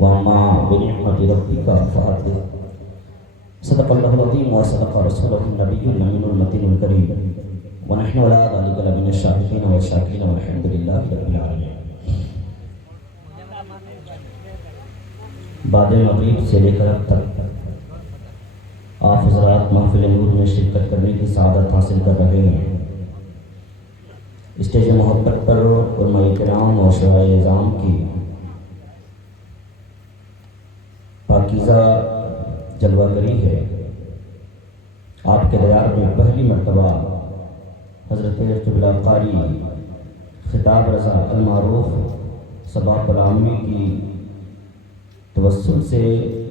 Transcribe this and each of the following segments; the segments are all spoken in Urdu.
وما بنعمة ربك فحدث صدق الله العظيم وصدق رسوله النبي الأمين المتين الكريم ونحن على ذلك لمن الشاهدين والشاكرين والحمد لله رب العالمين. بعد مغرب سے لے کر اب تک آپ حضرات محفل نور میں شرکت کرنے کی سعادت حاصل کر رہے ہیں. اسٹیج محبت پر علماء کرام اور شعراء اعظام کی پاکیزہ جلوہ گری ہے. آپ کے دیار میں پہلی مرتبہ حضرت قبلہ قاری خطاب رضا المعروف سباق العامی کی توسل سے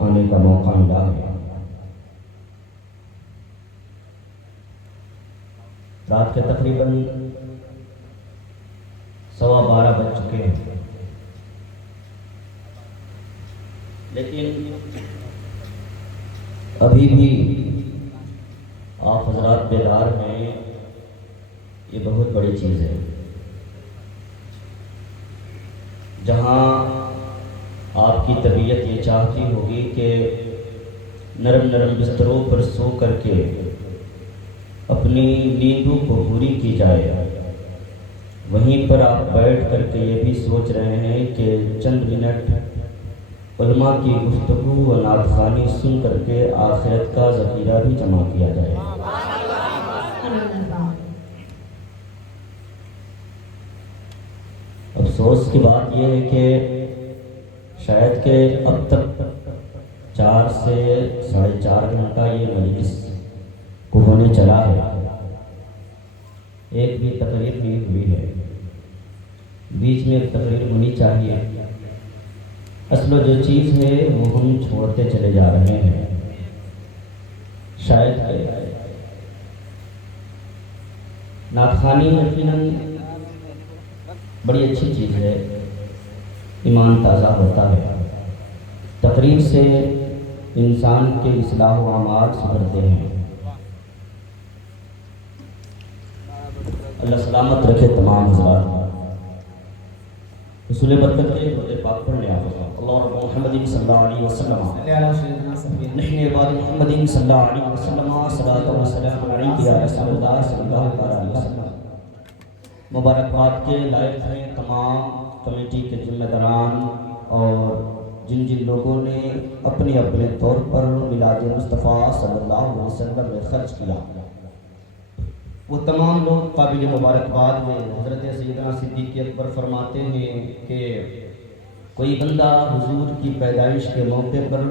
آنے کا موقع ملا ہے. رات کے تقریباً 12:15 بج چکے ہیں، لیکن ابھی بھی آپ حضرات بیدار ہیں، یہ بہت بڑی چیز ہے. جہاں آپ کی طبیعت یہ چاہتی ہوگی کہ نرم نرم بستروں پر سو کر کے اپنی نیندوں کو پوری کی جائے، وہیں پر آپ بیٹھ کر کے یہ بھی سوچ رہے ہیں کہ چند منٹ علماء کی گفتگو و نعت خوانی سن کر کے آخرت کا ذخیرہ بھی جمع کیا جائے. افسوس کی بات یہ ہے کہ شاید کہ اب تک 4 سے 4.5 گھنٹہ یہ مجلس کو ہونے چلا ہے، ایک بھی تقریر نہیں ہوئی ہے. بیچ میں ایک تقریر ہونی چاہیے. اصل جو چیز ہے وہ ہم چھوڑتے چلے جا رہے ہیں. شاید نعت خوانی یقیناً بڑی اچھی چیز ہے، ایمان تازہ ہوتا ہے. تقریر سے انسان کے اصلاح و اعمال سدھرتے ہیں. اللہ سلامت رکھے تمام حضرات. رسول برکت کے درود پاک پڑھنے آپ اللہ رب محمد صلی اللہ علیہ وسلم نحن عباد محمد صلی اللہ علیہ وسلم صلاۃ و سلام علیک یا رسول اللہ صلی اللہ علیہ وسلم. مبارکباد کے لائق ہیں تمام کمیٹی کے ذمہ داران اور جن جن لوگوں نے اپنے اپنے طور پر میلاد مصطفیٰ صلی اللہ علیہ وسلم میں خرچ کیا. وہ تمام لوگ قابل مبارکباد ہیں. حضرت سیدنا صدیق اکبر فرماتے ہیں کہ کوئی بندہ حضور کی پیدائش کے موقع پر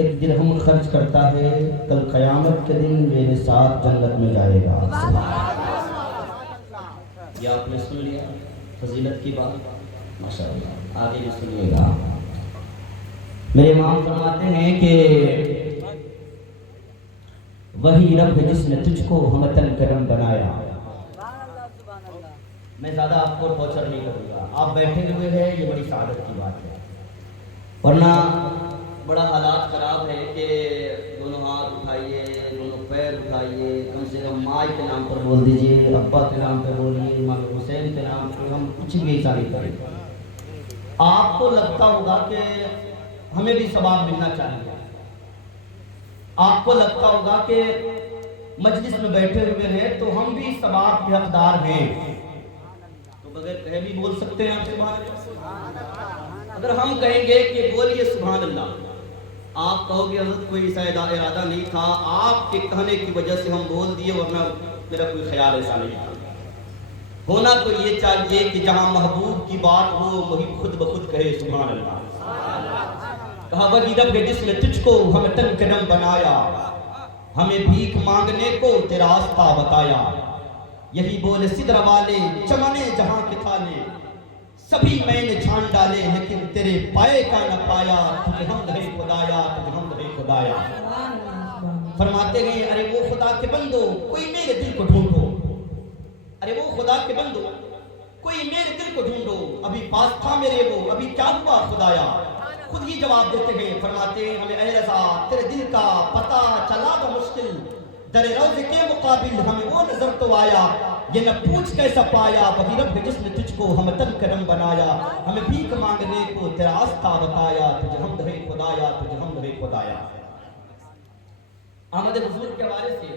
1 درہم خرچ کرتا ہے، کل قیامت کے دن میرے ساتھ جنت میں جائے گا. یہ آپ نے سن لیا فضیلت کی بات، ماشاءاللہ. آگے بھی سنیے گا. میرے امام فرماتے ہیں کہ وہی رب جس نے تجھ کو ہمتن کرم بنایا. میں زیادہ آپ کو ٹارچر نہیں کروں گا، آپ بیٹھے ہوئے ہیں، یہ بڑی سعادت کی بات ہے. ورنہ بڑا حالات خراب ہے کہ دونوں ہاتھ اٹھائیے، دونوں پیر اٹھائیے، کم سے کم ماں کے نام پر بول دیجئے، ابا کے نام پر بولیے، امام حسین کے نام پر. ہم کچھ بھی ایسا نہیں کریں. آپ کو لگتا ہوگا کہ ہمیں بھی ثواب ملنا چاہیے، آپ کو لگتا ہوگا کہ مجلس میں بیٹھے ہوئے ہیں تو ہم بھی ثواب کے حقدار ہیں، تو بغیر کہے بھی بول سکتے ہیں آپ سبحان اللہ. اگر ہم کہیں گے کہ بولیے سبحان اللہ، آپ کہو گے حضرت کوئی ایسا ارادہ نہیں تھا، آپ کے کہنے کی وجہ سے ہم بول دیے، ورنہ میرا کوئی خیال ایسا نہیں تھا. ہونا تو یہ چاہیے کہ جہاں محبوب کی بات ہو وہی خود بخود کہے سبحان اللہ. کہا وہی رب جس نے تجھ کو ہمتن کرم بنایا، ہمیں بھیک مانگنے کو تیرا راستہ بتایا. یہی بولے سدر والے چمنے جہاں کے تھالے، سبھی میں نے چھان ڈالے لیکن تیرے پائے کا نہ پایا. تجھے حمد ہے خدایا، تجھے حمد ہے خدایا. فرماتے ہیں ارے وہ خدا کے بندو کوئی میرے دل کو ڈھونڈو، ارے وہ خدا کے بندو کوئی میرے دل کو ڈھونڈو. ابھی پاس تھا میرے وہ، ابھی کیا ہوا خدایا. خود ہی جواب دیتے ہیں، فرماتے ہیں ہمیں اے رضا تیرے دل کا پتہ چلا تو مشکل، در روضے کے مقابل ہمیں وہ نظر تو آیا یہ نہ پوچھ کیسا پایا وہی رب جس نے تجھ کو ہمتن کرم بنایا ہمیں بھیک مانگنے کو تیرا راستہ بتایا تجھے حمد ہے خدایا تجھے حمد ہے خدایا۔ آمد حضور کے حوالے سے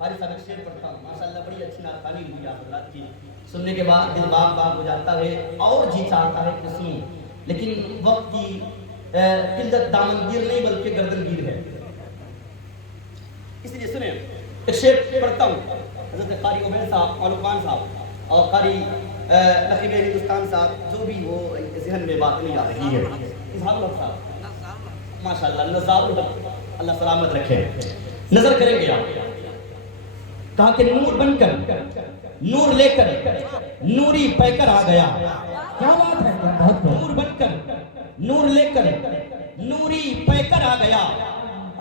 ہماری سبق شیئر پڑھتا ہوں، ماشاءاللہ بڑی اچھی نعتخوانی ہوئی آپ حضرات کی، سننے کے بعد دل باغ باغ ہو جاتا ہے اور جی چاہتا ہے کہ سنوں، لیکن وقت کی قلت دامنگیر نہیں بلکہ گردنگیر ہے، اس لیے سنیں۔ ایک شعر پڑھتا ہوں، حضرت قاری عبید صاحب، مولوی صاحب اور قاری نقیب ہندوستان صاحب، جو بھی وہ ذہن میں بات نہیں آ رہی ہے، اظہار الحق صاحب ماشاءاللہ نظار الحق، اللہ سلامت رکھے، نظر کریں گے آپ۔ کہا کہ نور بن کر نور لے کر نوری پہ کر آ گیا، کیا بات ہے، نور بن کر نور لے کر نوری پہ کر آ گیا،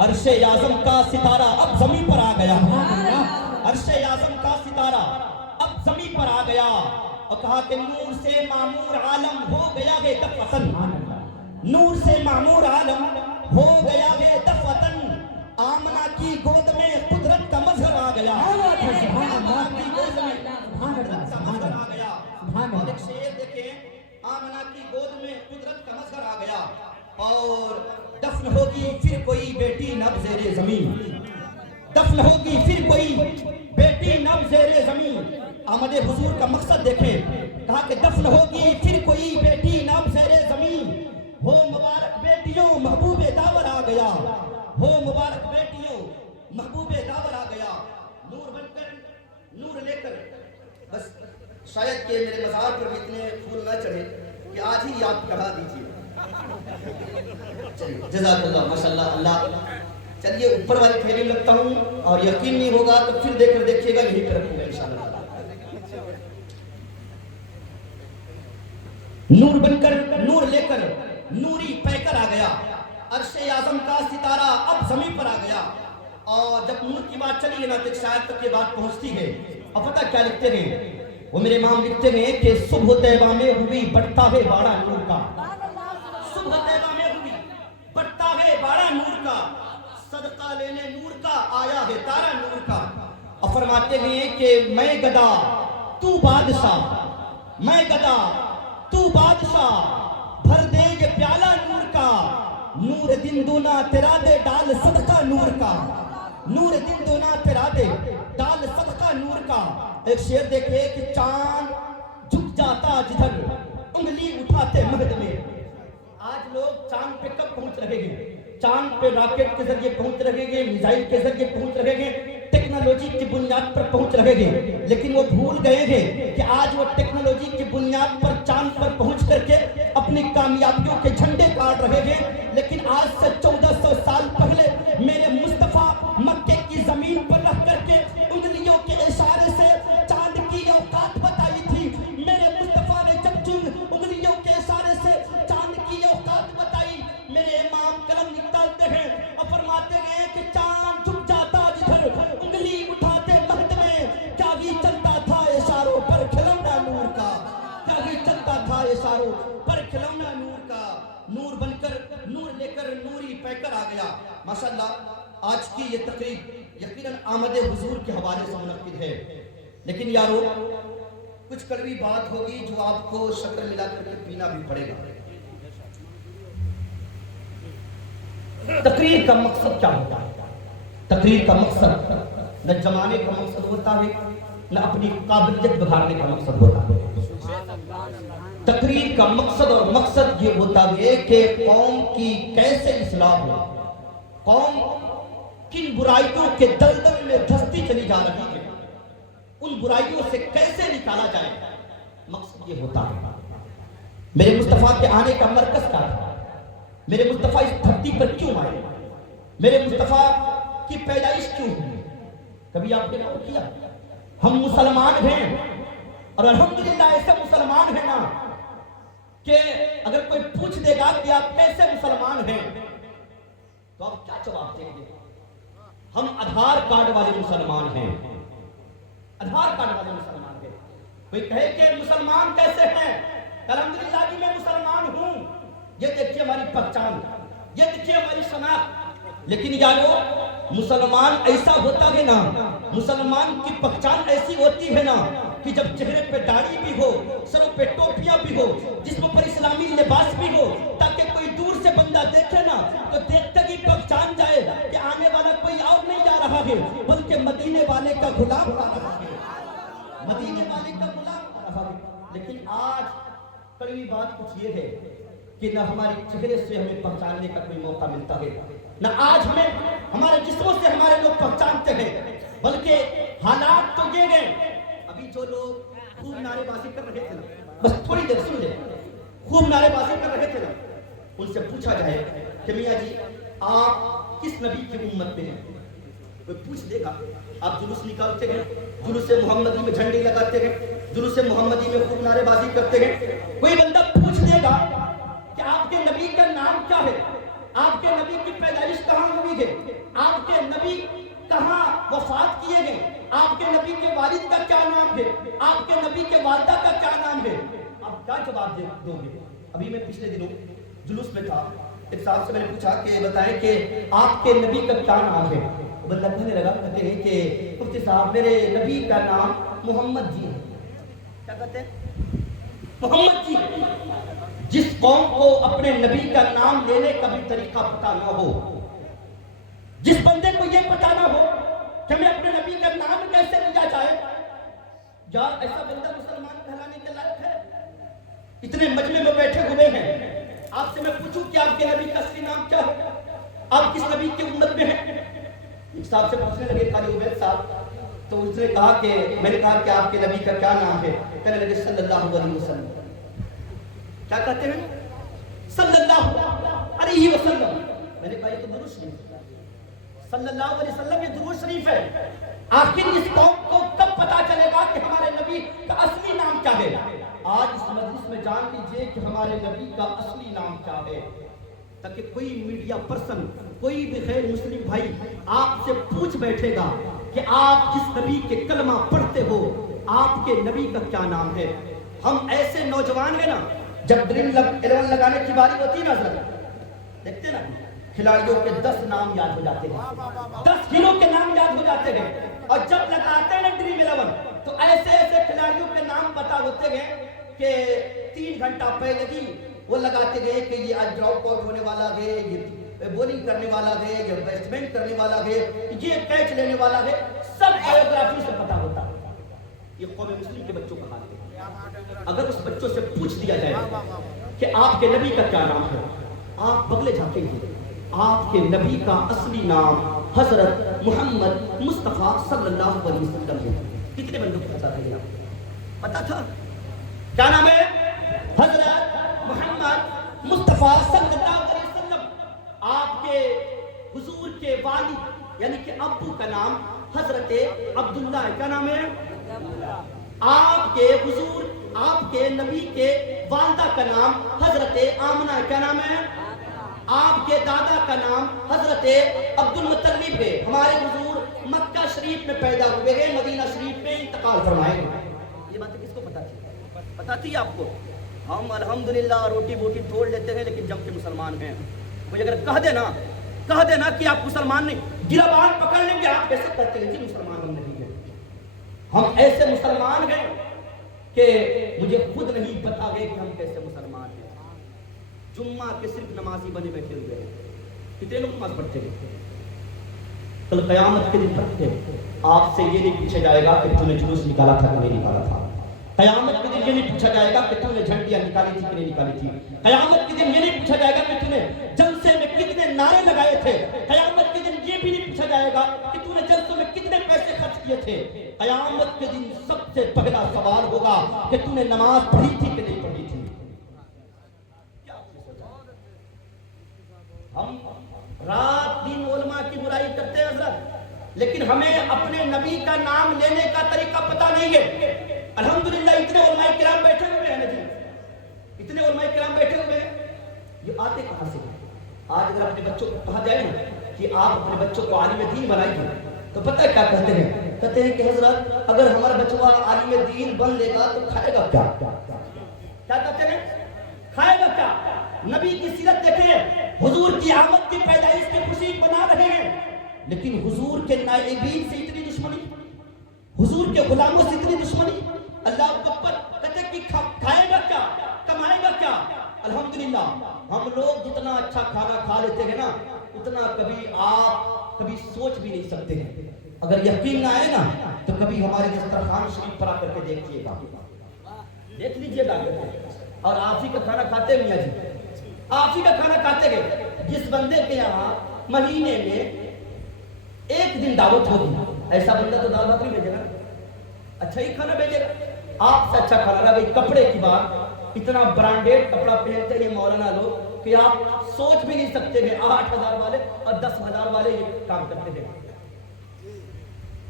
عرش اعظم کا ستارہ اب زمین پر آ گیا، عرش اعظم کا ستارہ اب زمین پر آ گیا، اور کہا کہ نور سے معمور عالم ہو گیا ہے دفعتن، نور سے معمور عالم ہو گیا ہے دفعتن، آمنہ کی گود میں قدرت کا مظہر آ گیا، آمنہ کی گود میں قدرت کا مظہر آ گیا، اور ایک شعر دیکھیں، آمنہ کی گود میں قدرت کا مظہر آ گیا، اور دفن ہوگی پھر کوئی بیٹی نب زیر زمین، دفن ہوگی پھر کوئی بیٹی نب زیر زمین، آمد حضور کا مقصد دیکھیں، کہا کہ دفن ہوگی پھر کوئی بیٹی نب زیر زمین، ہو مبارک بیٹیوں محبوب داور آ گیا، ہو مبارک بیٹیوں محبوب داور آ گیا، نور بن کر نور لے کر۔ بس شاید کہ میرے مزار پر اتنے پھول نہ چڑھے کہ آج ہی یاد کرا دیجیے، جزاک اللہ ماشاءاللہ، اللہ چلیے اوپر والی پھیری لگتا ہوں، اور یقین نہیں ہوگا تو پھر دیکھ کر دیکھیے گا، یہی پہ رکھوں گا انشاءاللہ۔ نور بن کر نور لے کر نوری پہ کر آ گیا، عرش اعظم کا ستارہ اب زمین پر آ گیا، اور جب نور کی بات چلی ہے نا تو شاید تک یہ بات پہنچتی ہے، اور پتہ کیا لکھتے ہیں وہ میرے امام لکھتے ہیں کہ صبح طیبہ میں ہوئی بڑھتا ہے باڑا نور کا، صبح طیبہ میں ہوئی بڑھتا ہے باڑا نور کا، صدقہ لینے نور کا آیا ہے تارا نور کا، اور فرماتے ہیں کہ میں گدا تو بادشاہ، میں گدا تو بادشاہ، بھر دے یہ پیالہ نور کا، نور دن دونا تیرا دے ڈال صدقہ نور کا، نور دن دونا تیرا دے ڈال صدقہ نور کا۔ ایک شعر دیکھے کہ چاند جھک جاتا جدھر انگلی اٹھاتے مہد میں، آج لوگ چاند پہ کب پہنچ رہے ہیں؟ چاند پہ راکٹ کے ذریعے پہنچ رہے ہیں، میزائل کے ذریعے پہنچ رہے ہیں، ٹیکنالوجی کی بنیاد پر پہنچ رہے ہیں، لیکن وہ بھول گئے ہیں کہ آج وہ ٹیکنالوجی کی بنیاد پر چاند پر پہنچ کر کے اپنی کامیابیوں کے جھنڈے گاڑ رہے ہیں، لیکن آج سے 1400 سال پہلے میرے مصطفیٰ مکے کی زمین پر رہ کر کے انگلیوں کے اشارے سے چاند کی اوقات بتائی تھی، میرے مصطفیٰ نے جب انگلیوں کے اشارے سے چاند کی اوقات بتائی، میرے امام قلم نکالتے ہیں اور فرماتے ہیں کہ چاند جھک جاتا جدھر انگلی اٹھاتے مہد میں، کیا ہی چلتا تھا اشاروں پر کھلونا نور کا، کیا ہی چلتا تھا اشاروں پر کھلونا نور کا، نور بن کر نور لے کر نوری پہ کر آ گیا۔ ماشاءاللہ آج کی یہ تقریب یقیناً آمد حضور کے حوالے سے منعقد ہے، لیکن یارو کچھ کڑوی بات ہوگی جو آپ کو شکر ملا کر کے پینا بھی پڑے گا۔ تقریر کا مقصد کیا ہوتا ہے؟ تقریر کا مقصد نہ جمانے کا مقصد ہوتا ہے، نہ اپنی قابلیت بگاڑنے کا مقصد ہوتا ہے۔ تقریر کا مقصد اور مقصد یہ ہوتا ہے کہ قوم کی کیسے اصلاح ہو، قوم کن برائیوں کے دلدل میں دھستی چلی جا رہی ہے، ان برائیوں سے کیسے نکالا جائے، مقصد یہ ہوتا ہے۔ میرے مصطفیٰ کے آنے کا مرکز کیا ہے؟ میرے مصطفیٰ اس دھرتی پر کیوں آئے؟ میرے مصطفیٰ کی پیدائش کیوں ہوئی؟ کبھی آپ نے غور کیا؟ ہم مسلمان ہیں، اور الحمدللہ ایسے مسلمان ہیں نا کہ اگر کوئی پوچھ دے گا کہ آپ کیسے مسلمان ہیں تو آپ کیا جواب دیں گے؟ ہم آدھار کارڈ والے مسلمان ہیں، آدھار کارڈ والے مسلمان ہیں۔ کوئی کہے کہ مسلمان کیسے ہیں؟ الحمدللہ جی میں مسلمان ہوں، یہ دیکھیے ہماری پہچان، یہ دیکھیے ہماری شناخت۔ لیکن یارو مسلمان ایسا ہوتا ہے نا، مسلمان کی پہچان ایسی ہوتی ہے نا کہ جب چہرے پہ داڑھی بھی ہو، سروں پہ ٹوپیاں بھی ہو، جسم پر اسلامی لباس بھی ہو، تاکہ کوئی دور سے بندہ دیکھے نا تو دیکھتے ہی پہچان جائے کہ آنے والا کوئی اور نہیں جا رہا ہے بلکہ مدینے والے کا غلام آ رہا ہے، مدینے والے کا غلام آ رہا ہے۔ لیکن آج کڑوی بات کچھ یہ ہے کہ نہ ہمارے چہرے سے ہمیں پہچاننے کا کوئی موقع ملتا ہے، نہ آج ہمیں ہمارے جسموں سے ہمارے لوگ پہچانتے ہیں، بلکہ حالات تو یہ گئے۔ ابھی جو لوگ خوب نعرے بازی کر رہے تھے نا، بس تھوڑی دیر سن لیں، خوب نعرے بازی کر رہے تھے نا، ان سے پوچھا جائے کہ میاں جی آپ کس نبی کی امت میں ہیں؟ کوئی پوچھ دے گا آپ جلوس نکالتے ہیں، جلوس محمدی میں جھنڈے لگاتے ہیں، جلوس محمدی میں خوب نعرے بازی کرتے ہیں، کوئی بندہ پوچھ دے گا کہ آپ کے نبی کا نام کیا ہے، آپ کے نبی کی پیدائش کہاں ہوئی ہے، آپ کے نبی کہاں وفات کیے گئے، آپ کے نبی کے والد کا کیا نام ہے، آپ کے نبی کے والدہ کا کیا نام ہے، آپ کیا جواب دو گے؟ ابھی میں پچھلے دنوں جلوس میں تھا، ایک صاحب سے میں نے پوچھا کہ بتائیں کہ آپ کے نبی کا کیا نام ہے؟ وہ بندہ کہنے لگا، کہتے ہیں کہ مفتی صاحب میرے نبی کا نام محمد جی ہے۔ کیا کہتے ہیں؟ محمد جی۔ جس قوم کو اپنے نبی کا نام لینے کا بھی طریقہ پتا نہ ہو، جس بندے کو یہ پتا نہ ہو کہ ہمیں اپنے نبی کا نام کیسے لیا جائے، یار ایسا بندہ مسلمان کہلانے کے لائق ہے؟ اتنے مجمع میں بیٹھے ہوئے ہیں، آپ سے میں پوچھوں کہ آپ کے نبی کا اصلی نام کیا ہے، آپ کس نبی کی امت میں ہیں؟ ایک صاحب سے پوچھنے لگے قاری عبید صاحب، تو اس نے کہا کہ میں نے کہا کہ آپ کے نبی کا کیا نام ہے؟ کہنے لگے صلی اللہ علیہ وسلم۔ کیا کہتے ہیں؟ صلی اللہ علیہ وسلم۔ میں نے کہا یہ تو درود شریف ہے، صلی اللہ علیہ وسلم یہ درود شریف ہے، آخر اس قوم کو کب پتا چلے گا کہ ہمارے نبی کا اصلی نام کیا ہے؟ آج اس مجلس میں جان لیجئے کہ ہمارے نبی کا اصلی نام کیا ہے، تاکہ کوئی میڈیا پرسن، کوئی بھی غیر مسلم بھائی آپ سے پوچھ بیٹھے گا کہ آپ جس نبی کے کلمہ پڑھتے ہو آپ کے نبی کا کیا نام ہے۔ ہم ایسے نوجوان ہیں نا، جب ڈریم 11 لگانے کی باری ہوتی نا حضرت، دیکھتے نا کھلاڑیوں کے 10 نام یاد ہو جاتے ہیں، 10 ہیرو کے نام یاد ہو جاتے ہیں، اور جب لگاتے ہیں نا ڈریم 11 تو ایسے ایسے کھلاڑیوں کے نام پتا ہوتے ہیں کہ 3 گھنٹہ پہلے ہی وہ لگاتے گئے کہ یہ آج ڈراپ آؤٹ ہونے والا ہے، یہ بولنگ کرنے والا ہے، یہ بیٹسمین کرنے والا ہے، یہ کیچ لینے والا ہے، سب بایوگرافی سے پتا ہوتا ہے۔ یہ قوم مسلم کے بچوں کا حال ہے۔ اگر اس بچوں سے پوچھ دیا جائے کہ آپ کے نبی کا کیا نام ہے، آپ بغلے جھانکیں گے، آپ کے نبی کا اصلی نام حضرت محمد مصطفیٰ صلی اللہ علیہ وسلم ہے۔ کتنے بندوں کو پتا تھا؟ پتا تھا کیا نام ہے؟ حضرت محمد مصطفیٰ صلی اللہ علیہ وسلم۔ آپ کے حضور کے والد یعنی کہ ابو کا نام حضرت عبداللہ ہے۔ کیا نام ہے؟ آپ کے حضور، آپ کے نبی کے والدہ کا نام حضرت آمنہ ہے۔ کیا نام ہے؟ آپ کے دادا کا نام حضرت عبد المطلب ہے۔ ہمارے حضور مکہ شریف میں پیدا ہوئے ہیں، مدینہ شریف میں انتقال فرمائے ہیں۔ یہ باتیں کس کو پتا تھی؟ پتا تھی آپ کو؟ ہم الحمدللہ روٹی بوٹی توڑ لیتے ہیں لیکن جم کے مسلمان ہیں۔ کوئی اگر کہہ دینا کہ آپ مسلمان نہیں، گربان پکڑ لیں گے، آپ کیسے کہتے ہیں جی مسلمان ہم نہیں ہیں؟ ہم ایسے مسلمان ہیں کہ مجھے خود نہیں پتا ہے کہ ہم کیسے مسلمان ہیں۔ جمعہ کے صرف نمازی بنے بیٹھے ہوئے ہیں، کتنے لوگ نماز پڑھتے ہیں؟ کل قیامت کے دن تک آپ سے یہ نہیں پوچھا جائے گا کہ تم نے جلوس نکالا تھا کہ نہیں نکالا تھا۔ قیامت کے دن یہ نہیں پوچھا جائے گا کہ تم نے جھنڈیاں نکالی تھی کہ نہیں نکالی تھی۔ قیامت کے دن یہ نہیں پوچھا جائے گا کہ تم نے جلسے میں کتنے نعرے لگائے تھے۔ قیامت کے دن یہ بھی نہیں پوچھا جائے گا کہ تم نے جلسوں میں کتنے پیسے خرچ کیے تھے۔ قیامت کے دن سب سے پہلا سوال ہوگا کہ تم نے نماز پڑھی تھی کہ نہیں پڑھی تھی۔ ہم رات دن علماء کی برائی کرتے ہیں حضرت، لیکن ہمیں اپنے نبی کا نام لینے کا طریقہ پتہ نہیں ہے۔ الحمدللہ اتنے علماء کرام بیٹھے ہوئے ہیں جی، اتنے علماء کرام بیٹھے ہوئے ہیں، یہ آتے کہاں سے؟ آج اگر اپنے بچوں کو کہا جائے نا کہ آپ اپنے بچوں کو عالم دین بنائیے تو پتہ ہے کیا کہتے ہیں؟ کہتے ہیں کہ حضرت اگر ہمارا بچہ عالم دین بن لے گا تو کھائے گا کیا؟ کیا کہتے ہیں؟ کھائے گا کیا؟ نبی کی سیرت دیکھیں، حضور کی آمد کی پیدائش کی خوشی منا رہے ہیں، لیکن حضور کے نائبین سے اتنی دشمنی، حضور کے غلاموں سے اتنی دشمنی، اللہ اکبر، کہتے کہ کھائے گا کیا، کمائے گا کیا؟ الحمدللہ ہم لوگ جتنا اچھا کھانا کھا لیتے ہیں نا، اتنا کبھی آپ کبھی سوچ بھی نہیں سکتے ہیں۔ اگر یقین نہ آئے نا تو کبھی ہمارے دسترخوان شریف پر آ کر کے دیکھیے گا، دیکھ لیجیے گا، اور آپ ہی کا کھانا کھاتے میاں جی، آپ ہی کا کھانا کھاتے گئے۔ جس بندے کے یہاں مہینے میں ایک دن دعوت ہوگی، ایسا بندہ تو دال بھات نہیں بھیجے گا، اچھا ہی کھانا بھیجے گا، آپ سے اچھا کھانا۔ بھائی کپڑے کی بات، اتنا برانڈیڈ کپڑا پہنتے ہیں مولانا لوگ کہ آپ سوچ بھی نہیں سکتے ہیں 8,000 والے اور 10,000 والے یہ کام کرتے ہیں۔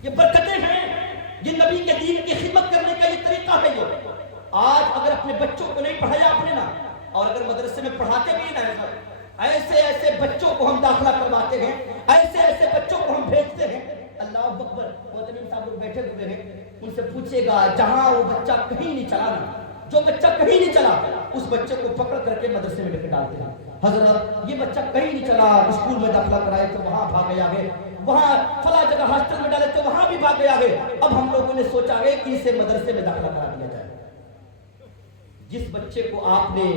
یہ برکتیں ہیں، یہ نبی کے دین کی خدمت کرنے کا یہ طریقہ ہے۔ یہ آج اگر اپنے بچوں کو نہیں پڑھایا آپ نے نا، اور اگر مدرسے میں پڑھاتے بھی نا، ایسے ایسے بچوں کو ہم داخلہ کرواتے ہیں، ایسے ایسے بچوں کو ہم بھیجتے ہیں۔ اللہ اکبر، محترم صاحب لوگ بیٹھے ہوئے ہیں، ان سے پوچھے گا جہاں وہ بچہ کہیں نہیں چلا نا، جو بچہ کہیں نہیں چلا اس بچے کو پکڑ کر کے مدرسے میں لے کے ڈالتے ہیں۔ حضرت یہ بچہ کہیں نہیں چلا، اسکول میں داخلہ کرائے تو وہاں بھاگے آگے، وہاں فلاں جگہ ہاسٹل میں ڈالے تو وہاں بھی بھاگے آگے۔ اب ہم لوگوں نے سوچا ہے کہ اسے مدرسے میں داخلہ کرا دیا جائے۔ جس بچے کو آپ نے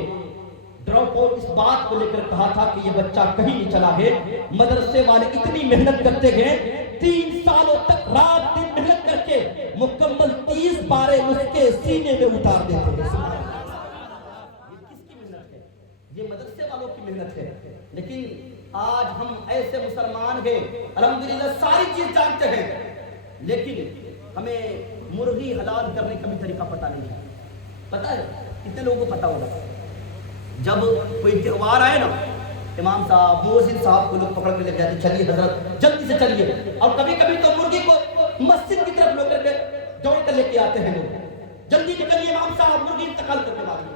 ڈراپ آؤٹ اس بات کو لے کر کہا تھا کہ یہ بچہ کہیں نہیں چلا ہے، مدرسے والے اتنی محنت کرتے ہیں، 3 سالوں تک رات دن محنت کر کے مکمل 30 پارے اس کے سینے میں اتار دیتے ہیں۔ یہ کس کی محنت ہے؟ یہ مدرسے والوں کی محنت ہے۔ لیکن آج ہم ایسے مسلمان ہیں، الحمدللہ ساری چیز جانتے ہیں، لیکن ہمیں مرغی حلال کرنے کا بھی طریقہ پتہ نہیں ہے۔ پتہ ہے کتنے لوگوں کو پتہ ہوگا؟ جب کوئی تہوار آئے نا، امام صاحب مؤذن صاحب کو لوگ پکڑ کے لے جاتے، چلیے حضرت جلدی سے چلیے، اور کبھی کبھی تو مرغی کو مسجد کی طرف لوگ کر کے دوڑ کر لے کے آتے ہیں لوگ، جلدی نکلیے امام صاحب مرغی انتقال کر کے ماری۔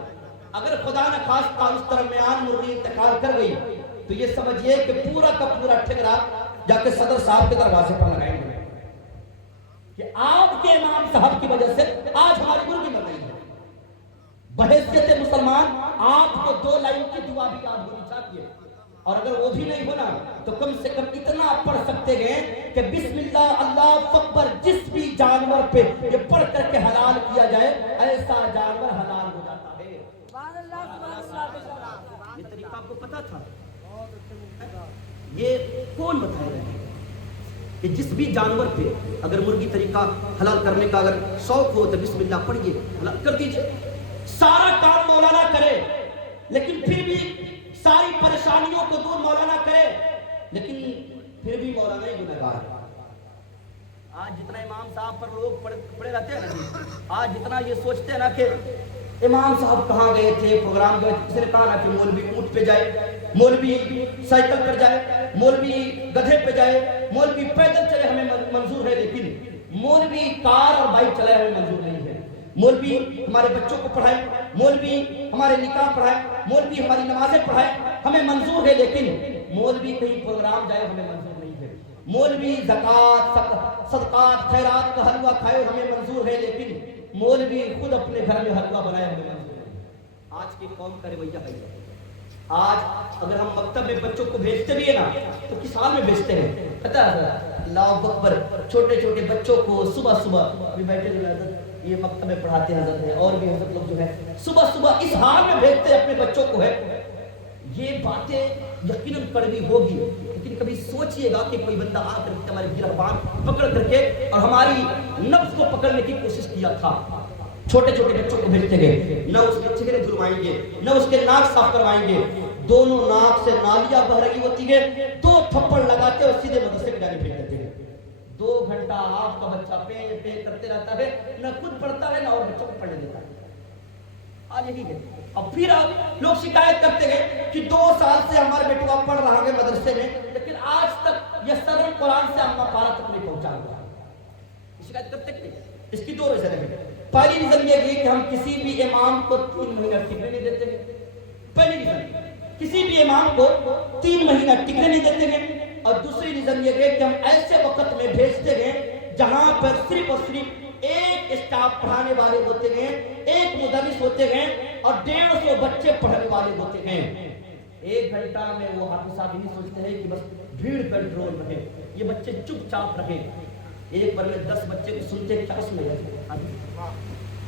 اگر خدا نہ خواستہ اس درمیان مرغی انتقال کر گئی تو یہ سمجھیے کہ پورا کا پورا ٹھکرا جا کے صدر صاحب کے دروازے پر لگائیں گے کہ آپ کے امام صاحب کی وجہ سے آج ہماری مرغی مر گئی ہے۔ بحیثیت مسلمان آپ کو 2 لائن کی دعا بھی یاد ہونی چاہیے، اور اگر وہ بھی نہیں ہونا تو کم سے کم اتنا پڑھ سکتے ہیں کہ بسم اللہ اللہ اکبر، جس بھی جانور پہ یہ پڑھ کر کے حلال کیا جائے ایسا جانور حلال ہو جاتا ہے۔ یہ طریقہ آپ کو پتا تھا؟ یہ کون بتائے رہے ہیں کہ جس بھی جانور پہ اگر مرغی طریقہ حلال کرنے کا اگر شوق ہو تو بسم اللہ پڑھیے، حلال کر دیجئے۔ سارا کام مولانا کرے، لیکن پھر بھی ساری پریشانیوں کو دور مولانا کرے، لیکن پھر بھی مولانا ہی گنہگار ہے۔ آج جتنا امام صاحب پر لوگ پڑے رہتے ہیں نا، آج جتنا یہ سوچتے ہیں نا کہ امام صاحب کہاں گئے تھے، پروگرام گئے تھے، کسی نے کہا نا کہ مولوی اونٹ پہ جائے، مولوی سائیکل پر جائے، مولوی گدھے پہ جائے، مولوی پیدل چلے ہمیں منظور ہے، لیکن مولوی کار اور بائک چلائے ہمیں منظور نہیں ہے۔ مولوی ہمارے بچوں کو پڑھائے، مولوی ہمارے نکاح پڑھائے، مولوی ہماری نمازیں پڑھائے ہمیں منظور ہے، لیکن مولوی کہیں پروگرام جائے ہمیں منظور نہیں ہے۔ مولوی زکوٰۃ صدقات خیرات کا حلوہ کھائے ہمیں منظور ہے، لیکن مولوی خود اپنے گھر میں حلوہ بنائے ہمیں منظور ہے۔ آج کی قوم کا رویہ ہے۔ آج اگر ہم مکتب میں بچوں کو بھیجتے بھی ہیں نا تو کس حال میں بھیجتے ہیں پتہ ہے؟ اللہ اکبر، چھوٹے چھوٹے بچوں کو صبح صبح ابھی بیٹھے جو حضرت یہ مکتب میں پڑھاتے ہیں حضرت ہیں، اور بھی حضرت لوگ جو ہے صبح صبح اس حال میں بھیجتے ہیں اپنے بچوں کو ہے۔ یہ باتیں یقیناً کڑوی ہوگی، لیکن کبھی سوچئے گا کہ کوئی بندہ آ کر کے ہمارے گرہبان پکڑ کر کے اور ہماری نفس کو پکڑنے کی کوشش کیا تھا۔ چھوٹے چھوٹے بچوں کو بھیجتے گئے، نہ اس کے چہرے دھلوائیں گے، نہ اس کے ناک صاف کروائیں گے، دونوں ناک سے نالیاں بہ رہی ہوتی ہے، 2 تھپڑ لگاتے اور سیدھے مدرسے میں جانے بھیج دیتے ہیں۔ 2 گھنٹہ آپ کا بچہ پے پے کرتے رہتا ہے، نہ خود پڑھتا ہے نہ اور بچوں کو پڑھنے دیتا ہے۔ آج یہی ہے۔ اب پھر آپ لوگ شکایت کرتے ہیں کہ 2 سال سے ہمارے بیٹا پڑھ رہا ہے مدرسے میں، لیکن آج تک یہ صدر قرآن سے اما پارا تک نہیں پہنچا ہوا ہے۔ شکایت کرتے ہیں۔ اس کی 2 ریزن ہیں۔ پہلی ریزن یہ کہ ہم کسی بھی امام کو 3 مہینہ ٹکنے نہیں دیتے ہیں۔ پہلی ریزن کسی بھی امام کو 3 مہینہ ٹکنے نہیں دیتے ہیں، اور دوسری ریزن یہ کہ ہم ایسے وقت میں بھیجتے ہیں جہاں پر صرف اور صرف ایک اسٹاف پڑھانے والے ہوتے ہیں، ایک مدرس ہوتے ہیں اور 150 بچے پڑھنے والے ہوتے ہیں۔ 1 گھنٹہ میں وہ حافظ صاحب یہی سوچتے ہیں کہ بس بھیڑ کنٹرول رہے، یہ بچے چپ چاپ رہے۔ ایک بار میں 10 بچے کو سنتے کیا سنے گا؟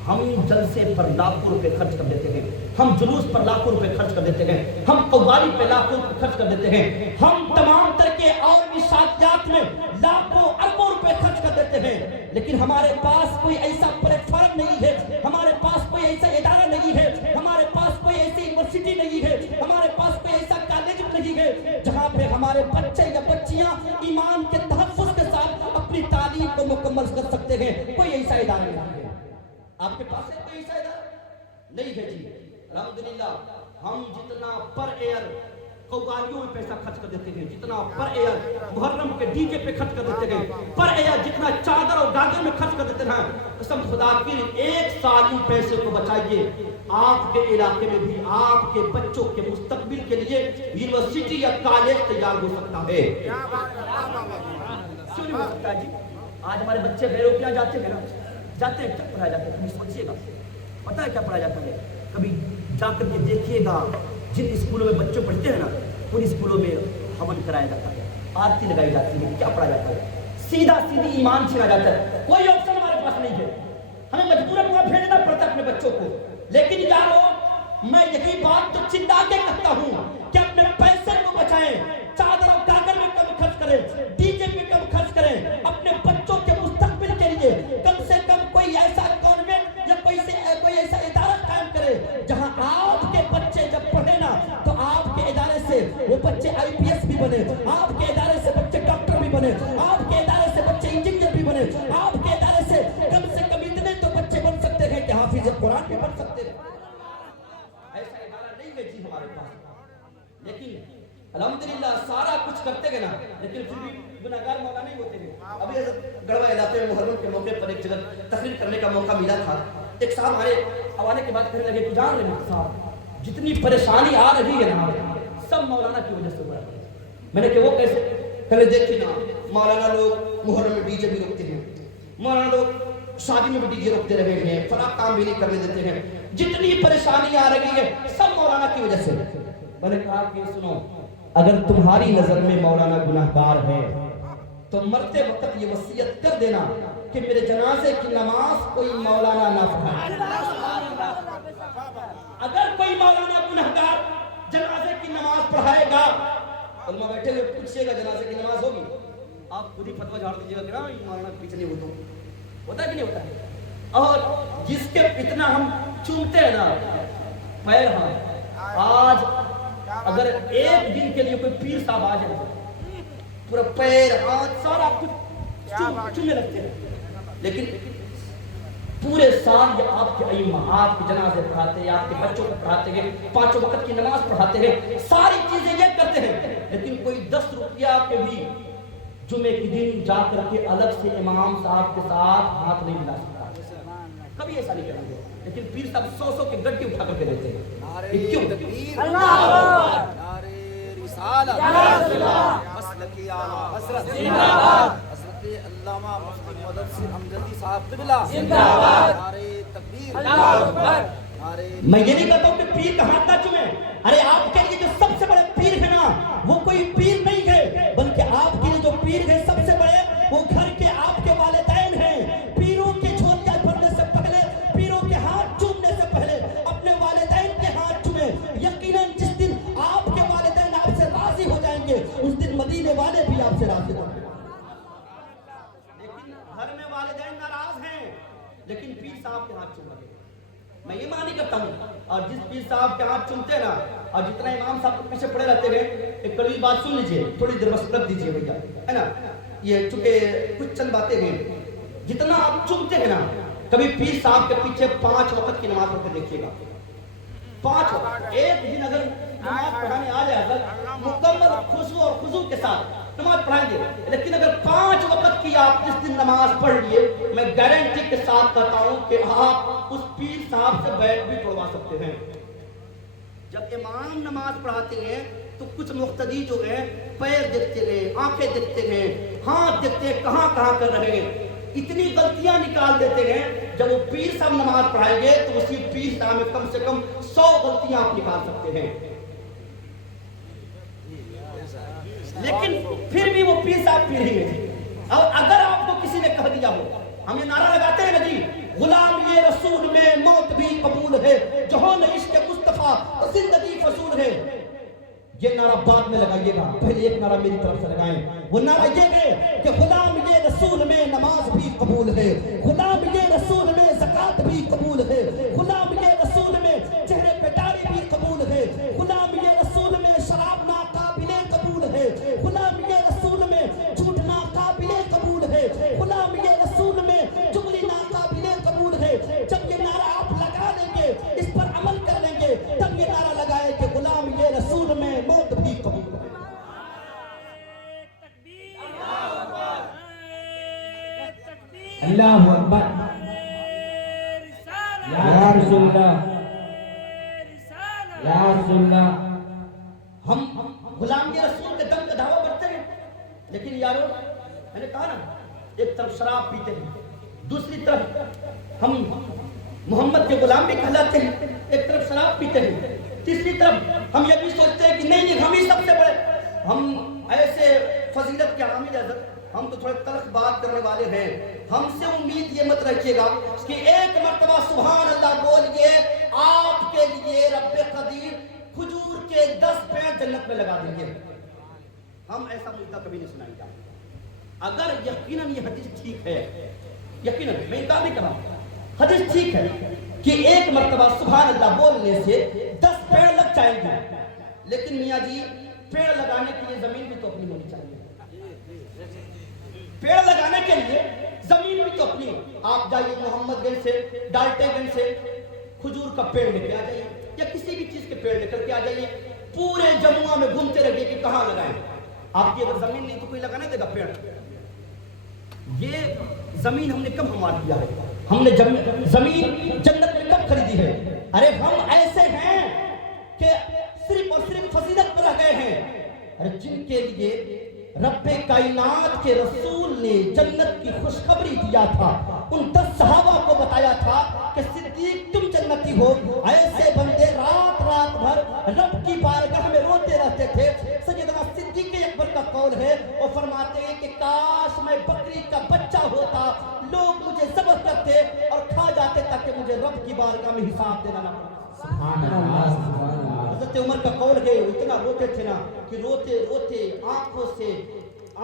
ہم جلسے پر لاکھوں روپے خرچ کر دیتے ہیں، ہم جلوس پر لاکھوں روپے خرچ کر دیتے ہیں، ہم قوالی پہ لاکھوں روپے خرچ کر دیتے ہیں، ہم تمام طرح کے اور بھی شادیات میں لاکھوں اربوں روپے خرچ کر دیتے ہیں، لیکن ہمارے پاس کوئی ایسا پلیٹ فارم نہیں ہے، ہمارے پاس کوئی ایسا ادارہ نہیں ہے، ہمارے پاس کوئی ایسی یونیورسٹی نہیں ہے، ہمارے پاس کوئی ایسا کالج نہیں ہے جہاں پہ ہمارے بچے یا بچیاں ایمان کے تحفظ کے ساتھ اپنی تعلیم کو مکمل کر سکتے ہیں۔ کوئی ایسا ادارہ نہیں ہے۔ آپ کے پاس ہے کوئی ایسا ادارہ؟ نہیں ہے جی۔ الحمدللہ ہم جتنا پر ایئر قوالیوں میں پیسہ خرچ کر دیتے ہیں، جتنا پر ایئر محرم کے ڈی جے پہ خرچ کر دیتے ہیں، پر ایئر جتنا چادر اور گاجر میں خرچ کر دیتے ہیں، قسم خدا کی ایک سال ان پیسے کو بچائیے، آپ کے علاقے میں بھی آپ کے بچوں کے مستقبل کے لیے یونیورسٹی یا کالج تیار ہو سکتا ہے۔ کیوں نہیں ہو سکتا جی؟ آج ہمارے بچے بیرو کیا جاتے ہیں نا، جاتے ہیں، کیا پڑھایا جاتا ہے؟ کبھی سوچیے گا، پتہ ہے کیا پڑھایا جاتا ہے؟ کبھی جا کر کے دیکھیے گا، جن اسکولوں میں بچے پڑھتے ہیں نا، ان اسکولوں میں ہون کرایا جاتا ہے، آرتی لگائی جاتی ہے، کیا پڑھا جاتا ہے؟ سیدھا سیدھی ایمان چھینا جاتا ہے۔ کوئی آپشن ہمارے پاس نہیں ہے، ہمیں مجبوراً وہاں بھیجنا پڑتا ہے اپنے بچوں کو۔ لیکن یارو میں یہی بات تو چلا کے کہتا ہوں کہ اپنے پیسے کو بچائیں، چادر اور کاغذ میں کم خرچ کریں، ڈی جے میں کم خرچ کریں، اپنے بچوں کے مستقبل کے لیے کم سے کم کوئی ایسا کانوینٹ یا کوئی ایسا ادارہ قائم کرے جہاں آپ کے بچے جب پڑھے نا تو آپ کے ادارے سے وہ بچے آئی پی ایس بھی بنے، آپ کے ادارے سے بچے ڈاکٹر بھی بنے، آپ کے ادارے سے بچے انجینئر بھی بنے، آپ کے ادارے سے کم اتنے تو بچے بن سکتے ہیں کہ حافظ قرآن بھی بن سکتے ہیں۔ ایسا ادارہ نہیں ہے جی ہمارے پاس، لیکن الحمدللہ سارا کچھ کرتے گئے نا، لیکن پھر بھی گناہگار مولا نہیں ہوتے ہیں۔ ابھی گڑھوا علاقے میں محرم کے موقع پر ایک جگہ تقریر کرنے کا موقع ملا تھا، ایک صاحب ہمارے حوالے کے بعد کہنے لگے کہ جان لیں صاحب جتنی پریشانی آ رہی ہے نا سب مولانا کی وجہ سے ہو رہا ہے۔ میں نے کہ وہ کیسے؟ پہلے دیکھیں نا، مولانا لوگ محرم میں ڈی جے بھی روکتے ہیں، مولانا لوگ شادی میں بھی ڈی جے روکتے رہے ہیں، فلاں کام بھی نہیں کرنے دیتے ہیں، جتنی پریشانی آ رہی ہے سب مولانا کی وجہ سے۔ میں نے کہا کہ سنو، اگر تمہاری نظر میں مولانا گناہگار ہے تو مرتے وقت یہ وصیت کر دینا کہ میرے جنازے کی نماز کوئی مولانا نہ پڑھائے۔ اگر کوئی مولانا گناہگار جنازے کی نماز پڑھائے گا، علماء بیٹھے ہوئے پوچھئے گا جنازے کی نماز ہوگی؟ آپ خود ہی فتویٰ جھاڑ دیجیے گا کہ نا مولانا کے پیچھے نہیں ہوتا ہے کہ نہیں ہوتا ہے؟ اور جس کے اتنا ہم چومتے ہیں نا پیر، ہاں آج اگر ایک دن کے لیے کوئی پیر صاحب آ جائے پورا پیر ہاتھ سارا کچھ چومنے لگتے ہیں، لیکن پورے سال یہ آپ کے ائمہ آپ کے جنازے پڑھاتے ہیں، آپ کے بچوں کو پڑھاتے ہیں، 5 وقت کی نماز پڑھاتے ہیں، ساری چیزیں یہ کرتے ہیں، لیکن کوئی 10 روپیہ کے بھی جمعے کے دن جا کر کے الگ سے امام صاحب کے ساتھ ہاتھ نہیں ملا سکتا، کبھی ایسا نہیں کریں گے۔ لیکن پیر صاحب 100 کے گڈے اٹھا کر کے دیتے ہیں، کیوں؟ علامہ مفتی مدثر امجدی صاحب قبلہ زندہ باد۔ میں یہ نہیں کہتا ہوں کہ پیر کا ہاتھ نہ چومے، ارے آپ کے لیے جو سب سے بڑے پیر ہے نا وہ کوئی پیر نہیں ہے، بلکہ آپ کے لیے جو پیر ہے سب سے بڑے وہ گھر کے آپ کے والدین ہیں۔ پیروں کی جھولیاں بھرنے سے پہلے، پیروں کے ہاتھ چومنے سے پہلے اپنے والدین کے ہاتھ چومیں، یقیناً جس دن آپ کے والدین آپ سے راضی ہو جائیں گے اس دن مدینے والے بھی آپ سے راضی ہوں گے۔ گھر میں والدین ناراض ہیں لیکن پیر صاحب کے ہاتھ چوم رہے ہیں، میں یہ معنی کرتا ہوں۔ اور جس پیر صاحب کے ہاتھ چومتے ہیں نا اور جتنا امام صاحب کے پیچھے پڑے رہتے ہیں، ایک کڑوی بات سن لیجئے، تھوڑی دیر بس رکھ دیجئے بھیا، ہے نا، یہ چونکہ کچھ چند باتیں ہیں، جتنا آپ چومتے ہیں نا کبھی پیر صاحب کے پیچھے 5 وقت کی نماز پڑھ کے دیکھیے گا، 5 وقت۔ ایک دن اگر نماز پڑھانے آ جائے اگر مکمل خشوع اور خضوع کے ساتھ نماز پڑھائیں گے، لیکن اگر 5 وقت کی آپ جس دن نماز پڑھ لیے، میں گارنٹی کے ساتھ کہتا ہوں کہ آپ اس پیر صاحب سے بیعت بھی توڑوا سکتے ہیں۔ جب امام نماز پڑھاتے ہیں تو کچھ مقتدی جو ہیں پیر دیکھتے ہیں، آنکھیں دیکھتے ہیں، ہاتھ دیکھتے ہیں کہاں کہاں کر رہے ہیں، اتنی غلطیاں نکال دیتے ہیں۔ جب وہ پیر صاحب نماز پڑھائیں گے تو اسی پیر صاحب میں کم سے کم 100 غلطیاں آپ نکال سکتے ہیں، لیکن پھر بھی وہ پیر صاحب پیر ہی ہے۔ اور اگر آپ کو کسی نے کہہ دیا ہو، ہم یہ نعرہ لگاتے ہیں نا جی، غلام یہ رسول میں جو ہو نہ عشق مصطفیٰ تو زندگی فضول ہے. یہ نعرہ بعد میں لگائیے گا، پہلے ایک نعرہ میری طرف سے لگائیں. وہ نعرہ یہ ہے کہ غلام یہ رسول میں نماز بھی قبول ہے، غلام یہ رسول میں زکوٰۃ بھی قبول ہے، غلام یہ رسول میں چہرے پہ داڑھی بھی قبول ہے، غلام یہ رسول میں شراب ناقابل قبول ہے، غلام یہ رسول میں جھوٹ ناقابل قبول ہے، غلام یہ رسول میں چغلی ناقابل قبول ہے. جب یہ نعرہ آپ لگا لیں گے، اس پر عمل کر لیں گے، تب یہ نعرہ لگائے کہ غلام یہ رسول میں موت بھی قبول ہے. اللہ اکبر. یا رسول اللہ، یا رسول اللہ. ہم غلام کے رسول کے دم کا دعویٰ کرتے ہیں، لیکن یارو میں نے کہا نا، ایک طرف شراب پیتے ہیں، دوسری طرف ہم محمد کے غلام بھی کہلاتے ہیں. ایک طرف شراب پیتے ہیں، تیسری طرف ہم یہ بھی سوچتے ہیں کہ نہیں ہم ہی سب سے بڑے، ہم ایسے فضیلت کے حامل حضرت. ہم تو تھوڑے تلخ بات کرنے والے ہیں. ہم سے امید یہ مت رکھیے گا کہ ایک مرتبہ سبحان اللہ بولیے، آپ کے لیے رب قدیر کھجور کے 10 پیڑ جنت میں لگا دیں گے. ہم ایسا مجھے کبھی نہیں سنائیں گا. اگر یقیناً یہ حدیث ٹھیک ہے، یقیناً میں کہا نہیں کرا، حدیث ٹھیک ہے کہ ایک مرتبہ سبحان اللہ بولنے سے 10 پیڑ لگ جائیں گے. لیکن میاں جی پیڑ لگانے کے لیے زمین بھی تو اپنی ہونی چاہیے. پیڑ لگانے کے لیے زمین بھی تو اپنی. آپ جائیے محمد گنج سے، ڈالٹے گنج سے کھجور کا پیڑ لے کے آ جائیے، یا کسی بھی چیز کے پیڑ لے کر کے آ جائیے. پورے جمعہ میں گھومتے رہیے کہ کہاں لگائیں. آپ کی اگر زمین نہیں تو کوئی لگانے دے گا پیڑ. یہ زمین ہم نے کب ہموار کیا ہے؟ ہم نے زمین جنت میں کب خریدی ہے؟ ارے ہم ایسے ہیں کہ صرف اور صرف فضیلت پر رہ گئے ہیں. ارے جن کے لیے رب کائنات کے رسول نے جنت کی خوشخبری دیا تھا، ان 10 صحابہ کو بتایا تھا کہ صدیق تم جنتی ہو. ایسے بندے رات رات بھر رب کی بارگاہ میں روتے رہتے تھے. سیدنا صدیق اکبر کا قول ہے، وہ فرماتے ہیں کہ کاش میں بکری کا بچہ ہوتا، لوگ مجھے ذبح کرتے اور کھا جاتے تاکہ مجھے رب کی بارگاہ میں حساب دینا نہ پڑے. سبحان اللہ، سبحان اللہ. حضرت عمر کا قول ہے، اتنا روتے تھے نا کہ روتے روتے آنکھوں سے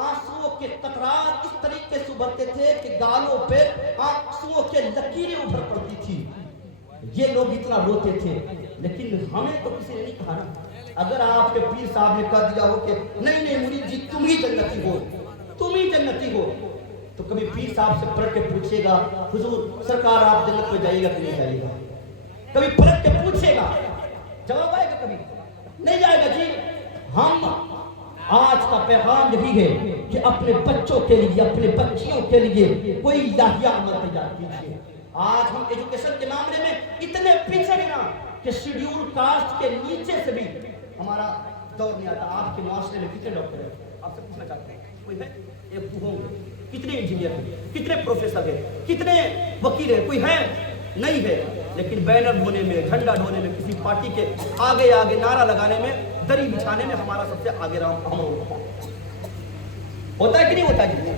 آنسوؤں کے قطرات اس طریقے سے ابھرتے تھے کہ گالوں پہ آنسوؤں کے لکیریں ابھر پڑتی تھی. یہ لوگ اتنا روتے تھے. لیکن ہمیں تو کسی نے نہیں کہا نا. اگر آپ کے پیر صاحب نے کہہ دیا ہو کہ نہیں مرید جی تم ہی جنتی ہو، تم ہی جنتی ہو، تو کبھی پیر صاحب سے پلٹ کے پوچھے گا حضور سرکار آپ جنت میں جائیے گا کہ نہیں جائیے گا؟ کبھی پلٹ کے پوچھے گا؟ جواب آئے گا؟ کبھی نہیں جائے گا. جی ہم آج کا پیغام یہی ہے کہ اپنے بچوں کے لیے، اپنے بچیوں کے لیے کوئی الہیہ عمل تیار کیجیے. آج ہم ایجوکیشن کے معاملے میں اتنے پیچھے ہیں نا کہ شیڈیول کاسٹ کے نیچے سے بھی ہمارا دور نہیں آتا. آپ کے معاشرے میں کتنے ڈاکٹر ہیں؟ آپ سے پوچھنا چاہتے ہیں کوئی ہے؟ ایک تو ہوں گے. کتنے انجینئر ہیں؟ کتنے پروفیسر ہیں؟ کتنے وکیل ہیں؟ کوئی ہے؟ نہیں ہے. لیکن بینر ڈھونے میں، جھنڈا ڈھونے میں، کسی پارٹی کے آگے آگے نعرہ لگانے میں، دری بچھانے میں ہمارا سب سے آگے ہم ہوتا ہے کہ نہیں ہوتا ہے؟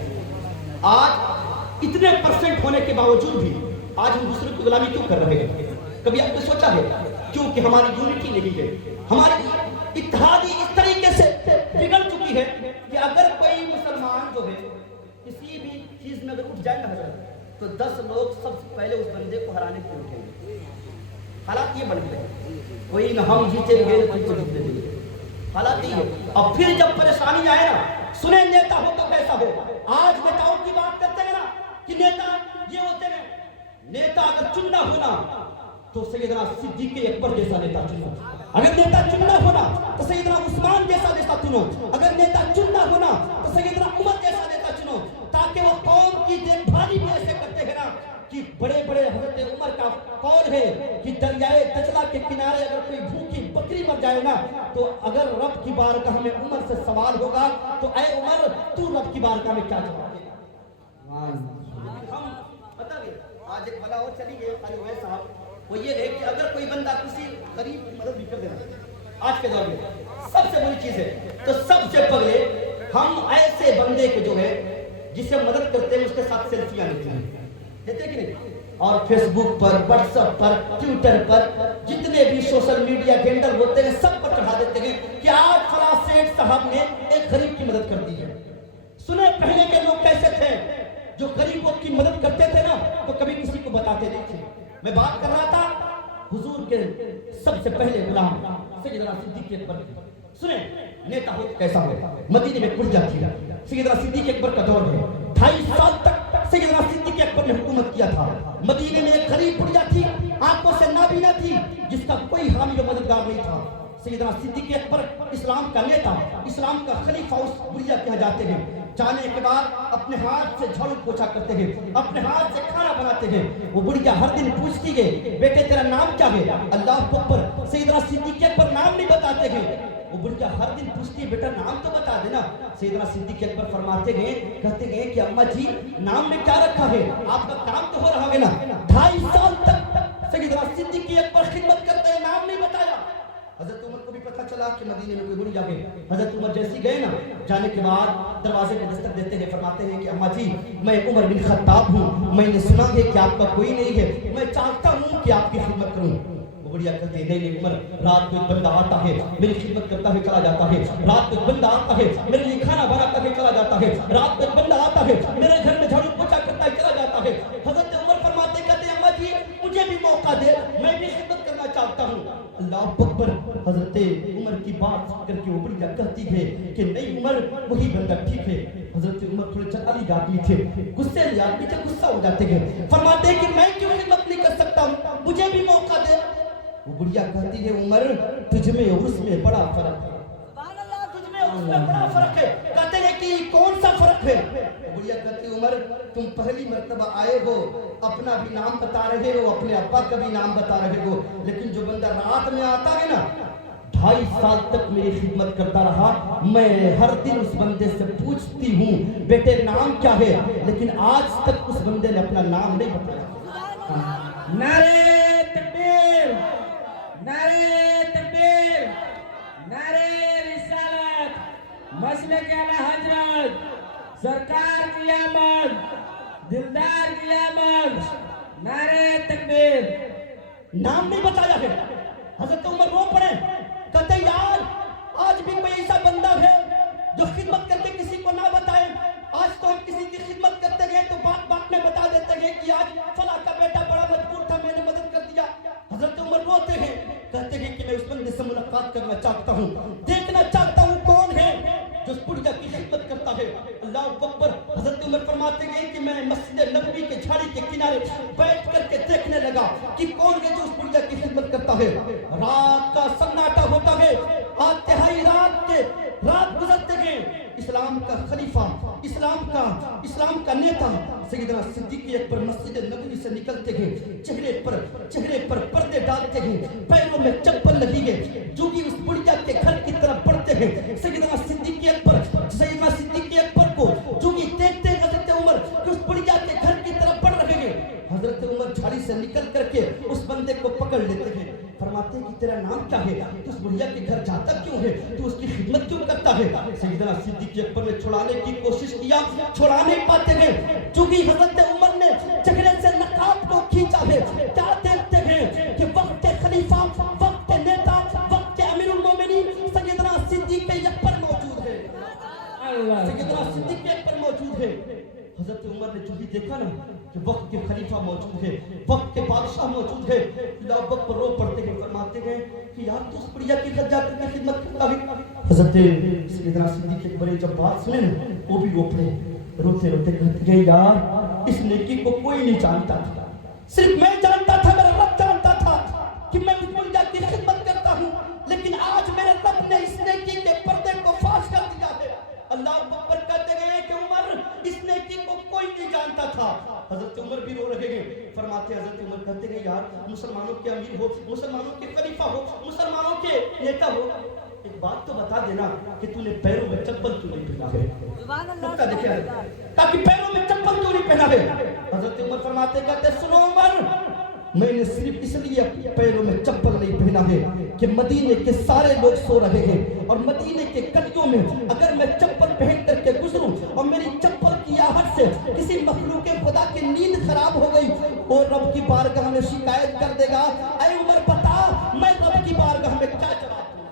آج اتنے پرسنٹ ہونے کے باوجود بھی آج ہم دوسرے کی غلامی کیوں کر رہے ہیں؟ کبھی آپ نے سوچا ہے؟ کیونکہ ہماری یونٹی نہیں ہے. ہماری اتحادی اس طریقے سے بگڑ چکی ہے کہ اگر کوئی مسلمان جو ہے کسی بھی چیز میں اگر اٹھ جائے نا حضرت تو 10 لوگ سب سے پہلے اس بندے کو ہرانے کے اٹھیں گے. حالات یہ بن گئے. کوئی نہ ہم جیتیں گے نہ تم کو جیتنے دیں گے. حالات یہ ہے. اور پھر جب پریشانی آئے نا، سنیں نیتا ہو تو کیسا ہو. آج نیتاؤں کی بات کرتے ہیں نا کہ نیتا یہ ہوتے ہیں. نیتا اگر چننا ہونا تو سیدنا صدیق اکبر جیسا نیتا چنو. اگر نیتا چننا ہونا تو سیدنا عثمان جیسا نیتا چنو. اگر نیتا چننا ہونا تو سیدنا عمر جیسا نیتا چنو، تاکہ وہ قوم کی دیکھ بھالی بھی ایسے کرتے ہیں نا کہ بڑے بڑے حضرت عمر کا قول ہے کہ دریائے دجلہ کے کنارے اگر کوئی بھوکی بکری مر جائے نا تو اگر رب کی بارگاہ میں عمر سے سوال ہوگا تو اے عمر تو رب کی بارگاہ میں کیا جواب دے گا؟ ہم پتہ ہے آج ایک بلا اور چلی گئی علی ویس صاحب، وہ یہ ہے کہ اگر کوئی بندہ کسی غریب کی مدد بھی کر دینا آج کے دور میں سب سے بڑی چیز ہے. تو سب سے پہلے ہم ایسے بندے کو جو ہے جسے مدد کرتے ہیں اس کے ساتھ سیلفیاں لیتے ہیں. کہ نہیں؟ اور فیس بک پر، واٹس ایپ پر، ٹویٹر پر جتنے بھی سوشل میڈیا ہینڈل ہوتے ہیں سب پر چڑھا دیتے ہیں کہ آج فلاں سیٹھ صاحب نے ایک غریب کی مدد کر دی ہے۔ سنیں پہلے کے لوگ کیسے تھے؟ جو غریبوں کی مدد کرتے تھے نا تو کبھی کسی کو بتاتے نہیں تھے۔ میں بات کر رہا تھا حضور کے سب سے پہلے غلام سیدنا صدیق اکبر کی۔ سنیں نیتا ہو کیسا ہو، مدینے میں کھل جاتی ہے۔ سیدنا صدیق اکبر کا دور ہے، 2.5 سال تک سیدنا صدیق اکبر نے حکومت کیا تھا۔ مدینے میں ایک غریب بڑھیا تھی، آنکھوں سے نابینا تھی، جس کا کوئی حامی و مددگار نہیں تھا۔ سیدنا صدیق اکبر اسلام کا نیتا، اسلام کا خلیفہ اس بڑھیا کہا جاتے ہیں۔ جانے کے بعد اپنے ہاتھ سے جھاڑو پوچھا کرتے ہیں، اپنے ہاتھ سے کھانا بناتے ہیں۔ وہ بڑھیا ہر دن پوچھتی ہے بیٹے تیرا نام کیا ہے؟ اللہ اکبر، سیدنا صدیق اکبر نام نہیں بتاتے ہیں۔ وہ بڑھیا ہر دن پوچھتی ہے بیٹا نام تو بتا دینا۔ سیدنا صدیق اکبر فرماتے ہیں، کہتے ہیں کہ اماں جی نام میں کیا رکھا ہے، آپ کا کام تو ہو رہا ہے نا۔ 2.5 سال تک سیدنا صدیق اکبر خدمت کرتے ہیں، نام نہیں بتایا۔ حضرت عمر کو بھی پتہ چلا کہ مدینے میں کوئی بڑھیا ہے۔ حضرت عمر جیسی گئے نا، جانے کے بعد دروازے پہ دستک دیتے ہیں، فرماتے ہیں کہ اماں جی میں عمر بن خطاب ہوں، میں نے سنا ہے کہ آپ کا کوئی نہیں ہے، میں چاہتا ہوں کہ آپ کی خدمت کروں۔ وہ بڑھیا کہتے ہیں نہیں عمر، رات کو ایک بندہ آتا ہے میری خدمت کرتا ہے چلا جاتا ہے، رات کو ایک بندہ آتا ہے میرے لیے کھانا بنا کر کے چلا جاتا ہے، رات کو ایک بندہ آتا ہے میرے گھر میں جھاڑو پوچھا کرتا ہے چلا جاتا ہے۔ حضرت عمر فرماتے کہتے ہیں اماں جی مجھے بھی موقع دے، میں بھی خدمت کرنا چاہتا ہوں۔ اللہ اکبر، حضرت عمر کی بات سن کر کے وہ بڑھیا کہتی ہے کہ نہیں عمر وہی بندہ ٹھیک ہے۔ حضرت عمر تھوڑے چلالی آدمی تھے، غصے والے آدمی تھے، غصہ ہو جاتے ہیں، فرماتے ہیں کہ میں کیوں خدمت نہیں کر سکتا ہوں، مجھے بھی موقع دے۔ وہ بڑھیا کہتی ہے عمر تجھ میں اور اس میں بڑا فرق ہے، سبحان اللہ، تجھ میں اور اس میں بڑا فرق ہے۔ کہتے ہیں کہ کون سا فرق ہے؟ وہ بڑھیا کہتی ہے عمر تم پہلی مرتبہ آئے ہو اپنا بھی نام بتا رہے ہو، اپنے ابا کا بھی نام بتا رہے ہو، لیکن جو بندہ رات میں آتا ہے نا 2.5 سال تک میری خدمت کرتا رہا، میں ہر دن اس بندے سے پوچھتی ہوں بیٹے نام کیا ہے، لیکن آج تک اس بندے نے اپنا نام نہیں بتایا۔ نعرے تکبیر، نعرے تکبیر، نعرے رسالت، مسلک اعلی حضرت، سرکار کی آمد، دلدار کی آمد، نعرے تکبیر۔ نام نہیں بتایا ہے۔ حضرت عمر رو پڑے، کہتے یار آج بھی کوئی ایسا بندہ ہے جو خدمت کر کے کسی کو نہ بتائے۔ آج تو ہم کسی کی خدمت کرتے گئے تو بات بات میں بتا دیتے ہیں کہ آج فلاں کا بیٹا بڑا مجبور تھا میں نے مدد کر دیا۔ حضرت عمر روتے ہیں، کہتے ہیں کہ میں اس بندے سے ملاقات کرنا چاہتا ہوں، دیکھنا چاہتا ہوں کون ہے جو اس بڑھیا کی خدمت کرتا ہے۔ اللہ اکبر، حضرت عمر فرماتے ہیں کہ میں مسجد نبوی کے جھاڑی کے کنارے بیٹھ کر کے دیکھنے لگا کہ کون ہے جو اس بڑھیا کی خدمت کرتا ہے۔ رات کا سناٹا ہوتا ہے، تہائی رات گزرتے ہیں، اسلام کا خلیفہ، اسلام کا نیتا سیدنا صدیق اکبر مسجد نبوی سے نکلتے ہیں، چہرے پر پردے ڈالتے ہیں، پیروں میں چپل لگی ہے، جو کہ اس بڑھیا کے گھر کی طرف بڑھتے ہیں۔ سیدنا صدیق اکبر کو جو کہ دیکھتے ہیں حضرت عمر کہ اس بڑھیا کے گھر کی طرف بڑھ رہے ہیں، حضرت عمر جھاڑی سے نکل کر کے اس بندے کو پکڑ لیتے ہیں، فرماتے ہیں کہ تیرا نام کیا ہے، تو اس بڑھیا کے گھر جاتا کیوں ہے، تو اس کی خدمت کیوں کرتا ہے۔ سیدنا صدیق اکبر نے چھڑانے کی کوشش کیا، چھڑا نہیں پاتے ہیں، چونکہ حضرت عمر نے چہرے سے نقاب کو کھینچا ہے۔ کیا دیکھتے ہیں کہ وقت خلیفہ، وقت نیتا، وقت امیر المومنین سیدنا صدیق اکبر موجود ہے، سیدنا صدیق اکبر موجود ہے۔ حضرت عمر نے جو بھی دیکھا نا کہ وقت کے خلیفہ موجود ہے، وقت کے بادشاہ موجود ہے، اللہ اکبر رو پڑتے ہیں، فرماتے ہیں کہ یار تو اس بڑھیا کی گھر جا کر کے خدمت کرتا ہے۔ حضرت سیدنا صدیق اکبر جب بات سنے نا وہ بھی رو پڑے، روتے روتے کہتے ہیں یار اس نیکی کو کوئی نہیں جانتا تھا، صرف میں جانتا تھا، میرا رب جانتا تھا کہ میں اس بڑھیا کی خدمت کرتا ہوں، لیکن آج میرے رب نے اس نیکی کے پردے کو فاش کر دیا ہے۔ اللہ اکبر کہتے گئے کہ عمر اس نیکی کو کوئی نہیں جانتا تھا۔ حضرت عمر بھی رو رہے ہیں، فرماتے حضرت عمر کہتے گئے یار مسلمانوں کے امیر ہو، مسلمانوں کے خلیفہ ہو، مسلمانوں کے نیتا ہو، ایک بات تو بتا دینا کہ تو نے پیروں میں چپل کیوں نہیں پہنا ہے، دیکھا ہے تاکہ پیروں میں چپل کیوں نہیں پہنا ہے۔ حضرت عمر فرماتے کہتے سنو عمر میں نے صرف اس لیے اپنے پیروں میں چپل نہیں پہنا ہے کہ مدینے کے سارے لوگ سو رہے ہیں اور مدینے کے گلیوں میں اگر میں چپل پہن کر کے گزروں اور میری چپل کی آہٹ سے کسی مخلوق خدا کی نیند خراب ہو گئی اور رب کی بارگاہ میں شکایت کر دے گا، اے عمر بتا میں رب کی بارگاہ میں کیا جواب دوں؟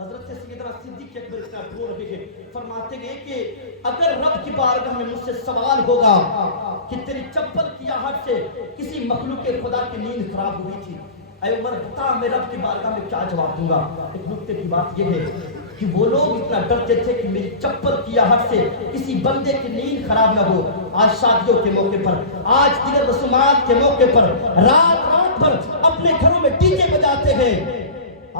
حضرت سیدنا صدیق اکبر اتنا رو رہے ہیں، فرماتے ہیں کہ اگر رب کی بارگاہ میں مجھ سے سوال ہوگا کہ تیری چپل کی آہٹ سے کسی مخلوق خدا کی نیند خراب ہوئی تھی، اے عمر بتا میں رب کی بارگاہ میں کیا جواب دوں گا؟ ایک نکتے کی بات یہ ہے کہ وہ لوگ اتنا ڈرتے تھے کہ میری چپل کی آہٹ سے کسی بندے کی نیند خراب نہ ہو۔ آج شادیوں کے موقع پر، آج دیگر رسومات کے موقع پر رات بھر اپنے گھروں میں ڈی جے بجاتے ہیں۔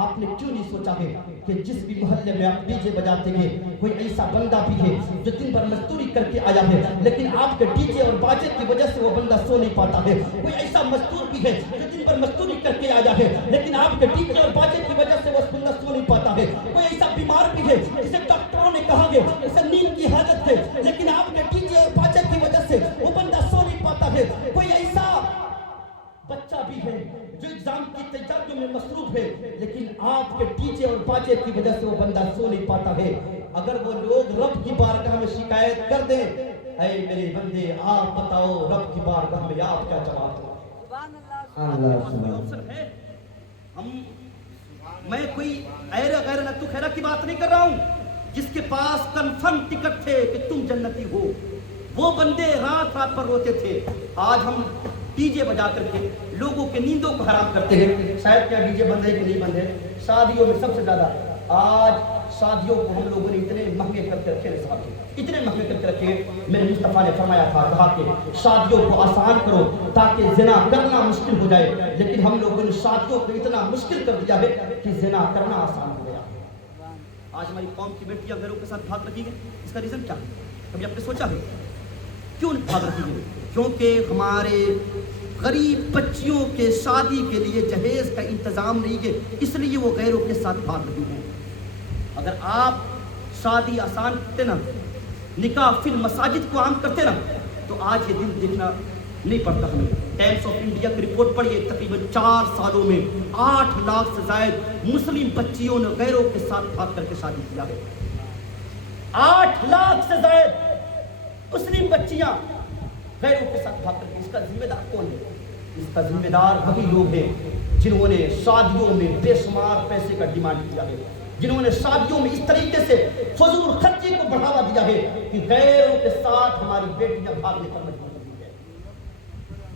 آپ نے کیوں نہیں سوچا ہے کہ جس بھی محلے میں آپ ڈی جے بجاتے ہیں کوئی ایسا بندہ بھی ہے جو دن بھر مزدوری کر کے آیا ہے لیکن آپ کے ڈی جے اور باجے کی وجہ سے وہ بندہ سو نہیں پاتا ہے، کوئی ایسا مزدور بھی ہے جو دن بھر مزدوری کر کے آیا ہے لیکن آپ کے ڈی جے اور باجے کی وجہ سے وہ بندہ سو نہیں پاتا ہے، کوئی ایسا بیمار بھی ہے جسے ڈاکٹروں نے کہا ہے اسے نیند کی حاجت ہے لیکن آپ کے ڈی جے اور باجے کی وجہ سے وہ بندہ سو نہیں پاتا ہے، کوئی ایسا بچہ بھی ہے جو ایگزام کی تیاریوں میں مصروف ہے لیکن آپ کے ڈی جے اور باجے کی وجہ سے وہ بندہ سو نہیں پاتا ہے۔ اگر وہ لوگ رب کی بارگاہ میں شکایت کر دیں، اے میرے بندے آپ بتاؤ رب کی بارگاہ میں آپ کیا جواب دو؟ آپشن ہے میں کوئی ایرا غیر نتو خیرہ کی بات نہیں کر رہا ہوں، جس کے پاس کنفرم ٹکٹ تھے کہ تم جنتی ہو وہ بندے رات پر روتے تھے۔ آج ہم ڈی جے بجا کر کے لوگوں کے نیندوں کو حرام کرتے ہیں۔ شاید کیا ڈی جے بند ہے کہ نہیں بند ہے؟ شادیوں میں سب سے زیادہ آج شادیوں کو ہم لوگوں نے اتنے مہنگے کر کے رکھے، اتنے مہنگے کر کے رکھے۔ میرے مصطفیٰ نے فرمایا تھا، کہا کہ شادیوں کو آسان کرو تاکہ زنا کرنا مشکل ہو جائے، لیکن ہم لوگوں نے شادیوں کو اتنا مشکل کر دیا ہے کہ زنا کرنا آسان ہو گیا۔ آج ہماری قوم کی بیٹیاں غیروں کے ساتھ بھاگ رہی ہیں، اس کا ریزن کیا ہے؟ کبھی آپ نے سوچا ہے کیوں بھاگ رہی ہیں؟ کیونکہ ہمارے غریب بچیوں کے شادی کے لیے جہیز کا انتظام نہیں ہے، اس لیے وہ غیروں کے ساتھ بھاگ رہی ہیں۔ اگر آپ شادی آسان کرتے نا، نکاح فی المساجد کو عام کرتے نا، تو آج یہ دن دیکھنا نہیں پڑتا ہمیں۔ ٹائمز آف انڈیا کی رپورٹ پڑھیے، تقریباً 4 سالوں میں 8 لاکھ سے زائد مسلم بچیوں نے غیروں کے ساتھ بھاگ کر کے شادی کیا ہے۔ 8 لاکھ سے زائد مسلم بچیاں غیروں کے ساتھ بھاگ کر کے، اس کا ذمہ دار کون ہے؟ اس کا ذمہ دار وہی لوگ ہیں جنہوں نے شادیوں میں بے شمار پیسے کا ڈیمانڈ کیا ہے، جنہوں نے شادیوں میں اس طریقے سے فضول خرچی کو بڑھاوا دیا ہے کہ غیروں کے ساتھ ہماری بیٹیاں بھاگنے پر مجبور ہوئی ہیں۔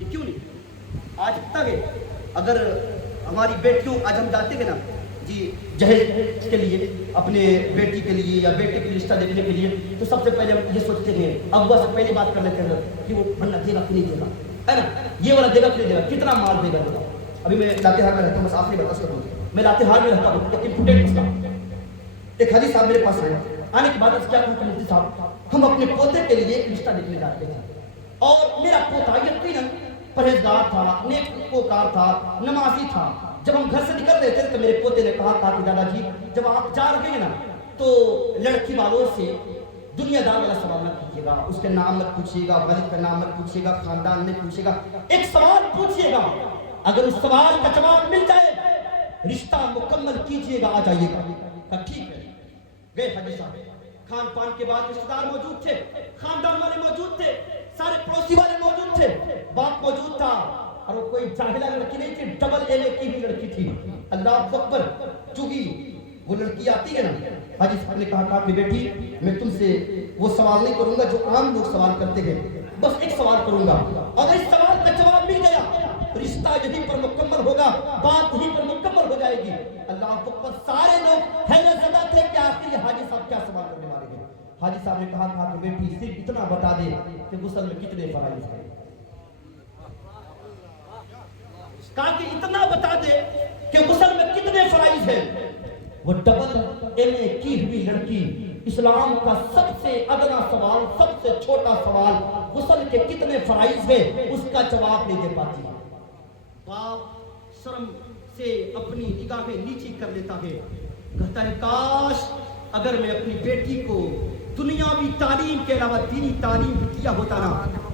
یہ کیوں نہیں؟ آج پتہ ہے اگر ہماری بیٹیوں، آج ہم جاتے ہیں نا جی جہیز کے لیے، اپنے بیٹی کے لیے یا بیٹے کے لیے رشتہ دیکھنے کے لیے، تو سب سے پہلے ہم یہ سوچتے ہیں، ابا سے پہلے بات کر لیتے ہیں کہ وہ بننا دے گا کہ نہیں دے گا، ہے نا، یہ والا دے گا کہ نہیں دے گا، کتنا مال دے گا۔ ابھی میں لاتے ہار میں رہتا ہوں، بس آخری بات کروں، میں لاتے ہار میں رہتا ہوں، ایک امپورٹنٹ مسئلہ، ایک حاجی صاحب میرے پاس آئے، آنے کے بعد کیا کہا کہ مفتی صاحب ہم اپنے پوتے کے لیے ایک رشتہ دیکھنے جاتے ہیں، اور میرا پوتا یقیناً پرہیزگار تھا، نیکوکار تھا، نمازی تھا۔ جب ہم گھر سے نکل رہے تھے تو میرے پوتے نے کہا کہ دادا جی جب آپ جا رہے ہیں نا تو لڑکی والوں سے دنیا دار والا سوال نہ کیجیے گا، اس کے نام مت پوچھیے گا، والد کا نام مت پوچھیے گا، خاندان میں پوچھیے گا، ایک سوال پوچھیے گا، اگر اس سوال کا جواب مل جائے رشتہ مکمل کیجیے گا، آ جائیے گا۔ کہا ٹھیک ہے۔ گئے حاجی صاحب، خان پان کے بعد رشتہ دار موجود تھے، خاندان والے موجود تھے، سارے پڑوسی والے موجود تھے، باپ موجود تھا، اور وہ کوئی جاہلہ لڑکی نہیں تھی، ڈبل ایم اے کی بھی لڑکی تھی۔ اللہ اکبر، چونکہ وہ لڑکی آتی ہے نا، حاجی صاحب نے کہا کہ بیٹی میں تم سے وہ سوال نہیں کروں گا جو عام لوگ سوال کرتے ہیں، بس ایک سوال کروں گا، اگر اس سوال کا جواب مل گیا رشتہ یہیں پر مکمل ہوگا، بات یہیں پر مکمل ہو جائے گی۔ اللہ اکبر، سارے لوگ حیرت زدہ تھے کہ آخر یہ حاجی صاحب کیا سوال کرنے والے ہیں۔ حاجی صاحب نے کہا کہ بیٹی صرف اتنا بتا دے کہ غسل میں کتنے فرائض ہیں، کہا کہ اتنا بتا دے کہ غسل میں کتنے فرائض ہیں۔ وہ ڈبل ایم اے کی ہوئی لڑکی اسلام کا سب سے ادنا سوال، سب سے چھوٹا سوال غسل کے کتنے فرائض ہیں اس کا جواب نہیں دے پاتی۔ باپ شرم سے اپنی نگاہیں نیچی کر لیتا ہے، کہتا ہے کاش اگر میں اپنی بیٹی کو دنیاوی تعلیم کے علاوہ دینی تعلیم بھی دیا ہوتا نا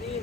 3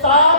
7